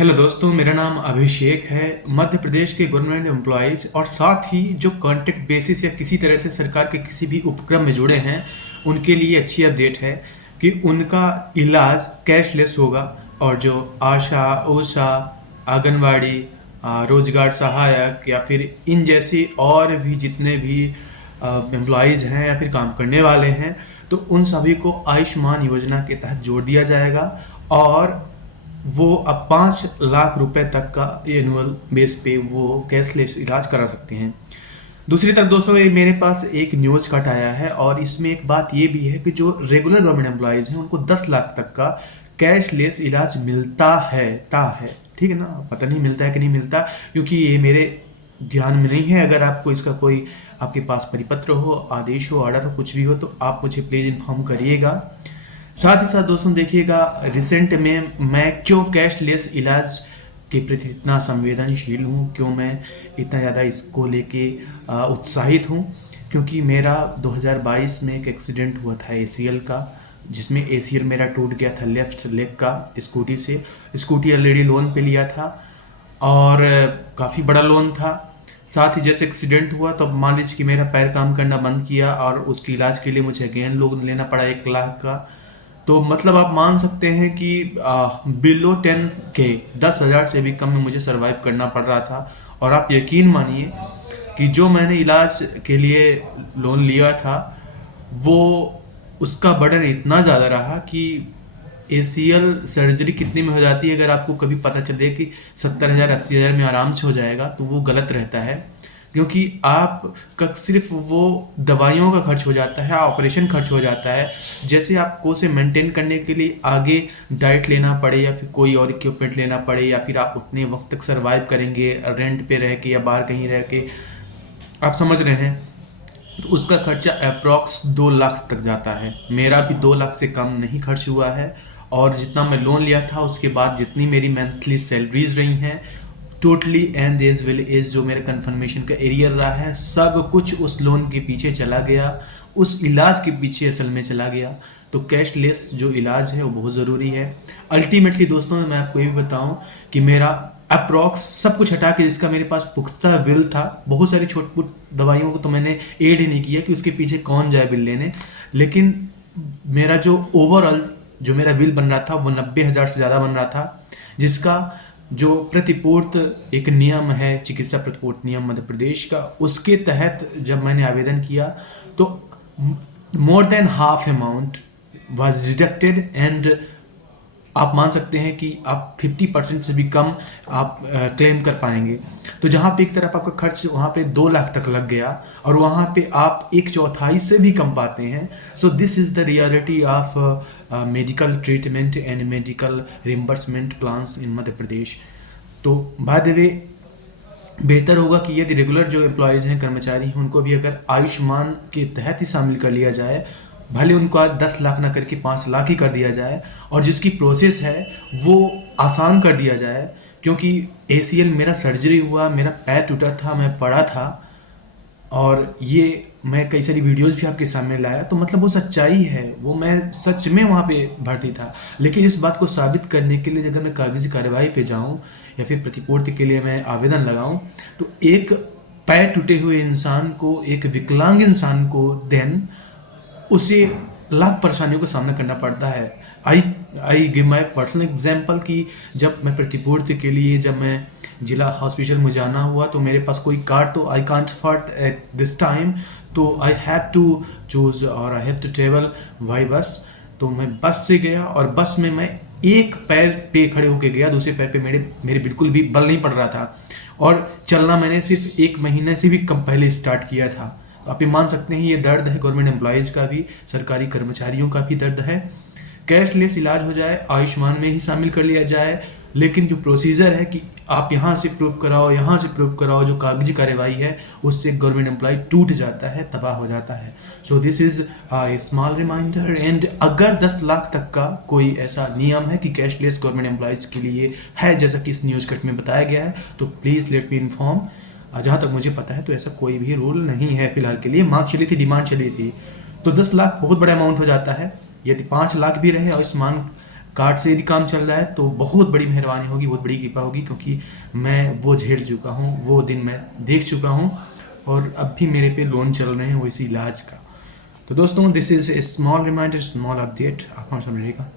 Hello दोस्तों, मेरा नाम अभिषेक है। मध्य प्रदेश के गवर्नमेंट एम्प्लॉयज़ और साथ ही जो कॉन्ट्रैक्ट बेसिस या किसी तरह से सरकार के किसी भी उपक्रम में जुड़े हैं, उनके लिए अच्छी अपडेट है कि उनका इलाज कैशलेस होगा। और जो आशा, ऊषा, आंगनवाड़ी, रोजगार सहायक या फिर इन जैसी और भी जितने भी एम्प्लॉयज़ हैं या फिर काम करने वाले हैं, तो उन सभी को आयुष्मान योजना के तहत जोड़ दिया जाएगा। और वो अब 5 लाख रुपए तक का एनुअल बेस पे वो कैशलेस इलाज करा सकते हैं। दूसरी तरफ दोस्तों, ये मेरे पास एक न्यूज़ कट आया है और इसमें एक बात ये भी है कि जो रेगुलर गवर्नमेंट एम्प्लॉयज़ हैं उनको 10 लाख तक का कैशलेस इलाज मिलता है। ठीक है ना, पता नहीं मिलता है कि नहीं मिलता, क्योंकि ये मेरे ज्ञान में नहीं है। अगर आपको इसका कोई आपके पास परिपत्र हो, आदेश हो, ऑर्डर हो, कुछ भी हो, तो आप मुझे प्लीज़ इन्फॉर्म करिएगा। साथ ही साथ दोस्तों देखिएगा, रिसेंट में मैं क्यों कैशलेस इलाज के प्रति इतना संवेदनशील हूँ, क्यों मैं इतना ज़्यादा इसको लेके उत्साहित हूँ। क्योंकि मेरा 2022 में एक एक्सीडेंट हुआ था एसीएल का, जिसमें एसीएल मेरा टूट गया था लेफ्ट लेग का स्कूटी से। स्कूटी ऑलरेडी लोन पे लिया था और काफ़ी बड़ा लोन था। साथ ही जैसे एक्सीडेंट हुआ तो मान लीजिए कि मेरा पैर काम करना बंद किया और उसके इलाज के लिए मुझे अगेन लोन लेना पड़ा 1 लाख का। तो मतलब आप मान सकते हैं कि बिलो 10K 10,000 से भी कम में मुझे सरवाइव करना पड़ रहा था। और आप यकीन मानिए कि जो मैंने इलाज के लिए लोन लिया था, वो उसका बर्डन इतना ज़्यादा रहा कि एसीएल सर्जरी कितने में हो जाती है, अगर आपको कभी पता चले कि 70,000 80,000 में आराम से हो जाएगा, तो वो गलत रहता है। क्योंकि आपका सिर्फ वो दवाइयों का खर्च हो जाता है, ऑपरेशन खर्च हो जाता है। जैसे आपको उसे मेंटेन करने के लिए आगे डाइट लेना पड़े या फिर कोई और इक्विपमेंट लेना पड़े, या फिर आप उतने वक्त तक सरवाइव करेंगे रेंट पे रह के या बाहर कहीं रह के, आप समझ रहे हैं, तो उसका खर्चा अप्रॉक्स 2 लाख तक जाता है। मेरा भी 2 लाख से कम नहीं खर्च हुआ है। और जितना मैं लोन लिया था उसके बाद जितनी मेरी मंथली सैलरीज रही हैं, totally and as well as जो मेरा कन्फर्मेशन का एरियर रहा है, सब कुछ उस लोन के पीछे चला गया, उस इलाज के पीछे असल में चला गया। तो कैशलेस जो इलाज है वो बहुत ज़रूरी है। अल्टीमेटली दोस्तों, मैं आपको ये भी बताऊं कि मेरा अप्रॉक्स सब कुछ हटा के जिसका मेरे पास पुख्ता बिल था, बहुत सारी छोट पुट दवाइयों को तो मैंने ऐड ही नहीं किया कि उसके पीछे कौन जाए बिल लेने, लेकिन मेरा जो ओवरऑल जो मेरा बिल बन रहा था वो 90,000 से ज़्यादा बन रहा था। जिसका जो प्रतिपूर्त एक नियम है, चिकित्सा प्रतिपूर्त नियम मध्य प्रदेश का, उसके तहत जब मैंने आवेदन किया तो more than half amount was deducted. And आप मान सकते हैं कि आप 50% से भी कम आप क्लेम कर पाएंगे। तो जहाँ पे एक तरफ आपका खर्च वहाँ पे 2 लाख तक लग गया और वहाँ पे आप 1/4 से भी कम पाते हैं। So this is the reality of medical treatment and medical reimbursement plans in Madhya Pradesh. तो बाय द वे, बेहतर होगा कि यदि रेगुलर जो एम्प्लॉयज़ हैं, कर्मचारी हैं, उनको भी अगर आयुष्मान के तहत ही शामिल कर लिया जाए, भले उनको आज 10 लाख ना करके 5 लाख ही कर दिया जाए, और जिसकी प्रोसेस है वो आसान कर दिया जाए। क्योंकि एसीएल मेरा सर्जरी हुआ, मेरा पैर टूटा था, मैं पड़ा था, और ये मैं कई सारी वीडियोस भी आपके सामने लाया, तो मतलब वो सच्चाई है, वो मैं सच में वहाँ पे भर्ती था। लेकिन इस बात को साबित करने के लिए अगर मैं कागजी कार्रवाई पे जाऊँ या फिर प्रतिपूर्ति के लिए मैं आवेदन लगाऊँ, तो एक पैर टूटे हुए इंसान को, एक विकलांग इंसान को देन उसे लाख परेशानियों का सामना करना पड़ता है। I give my personal example कि जब मैं प्रतिपूर्ति के लिए जब मैं जिला हॉस्पिटल में जाना हुआ, तो मेरे पास कोई कार तो I can't afford at this time, तो आई हैव टू चूज और I have to travel by bus. तो मैं बस से गया और बस में मैं एक पैर पे खड़े होके गया, दूसरे पैर पे मेरे बिल्कुल भी बल नहीं पड़ रहा था, और चलना मैंने सिर्फ 1 महीने से भी कम पहले स्टार्ट किया था। तो आप ये मान सकते हैं ये दर्द है गवर्नमेंट एम्प्लॉयज़ का भी, सरकारी कर्मचारियों का भी दर्द है। कैशलेस इलाज हो जाए, आयुष्मान में ही शामिल कर लिया जाए, लेकिन जो प्रोसीजर है कि आप यहाँ से प्रूव कराओ, यहाँ से प्रूव कराओ, जो कागजी कार्रवाई है उससे गवर्नमेंट एम्प्लॉय टूट जाता है, तबाह हो जाता है। So this is small reminder. And अगर 10 लाख तक का कोई ऐसा नियम है कि कैशलेस गवर्नमेंट एम्प्लॉयज़ के लिए है, जैसा कि इस न्यूज़ कट में बताया गया है, तो प्लीज़ लेट मी इन्फॉर्म। जहाँ तक मुझे पता है तो ऐसा कोई भी रूल नहीं है फिलहाल के लिए। मांग चली थी, डिमांड चली थी, तो 10 लाख बहुत बड़ा अमाउंट हो जाता है। यदि 5 लाख भी रहे आयुष्मान कार्ड से यदि काम चल रहा है तो बहुत बड़ी मेहरबानी होगी, बहुत बड़ी कृपा होगी, क्योंकि मैं वो झेल चुका हूँ, वो दिन मैं देख चुका हूँ और अब भी मेरे पे लोन चल रहे हैं वो इसी इलाज का। तो दोस्तों, this is a small reminder, small update आप हमारे सामने रहेगा।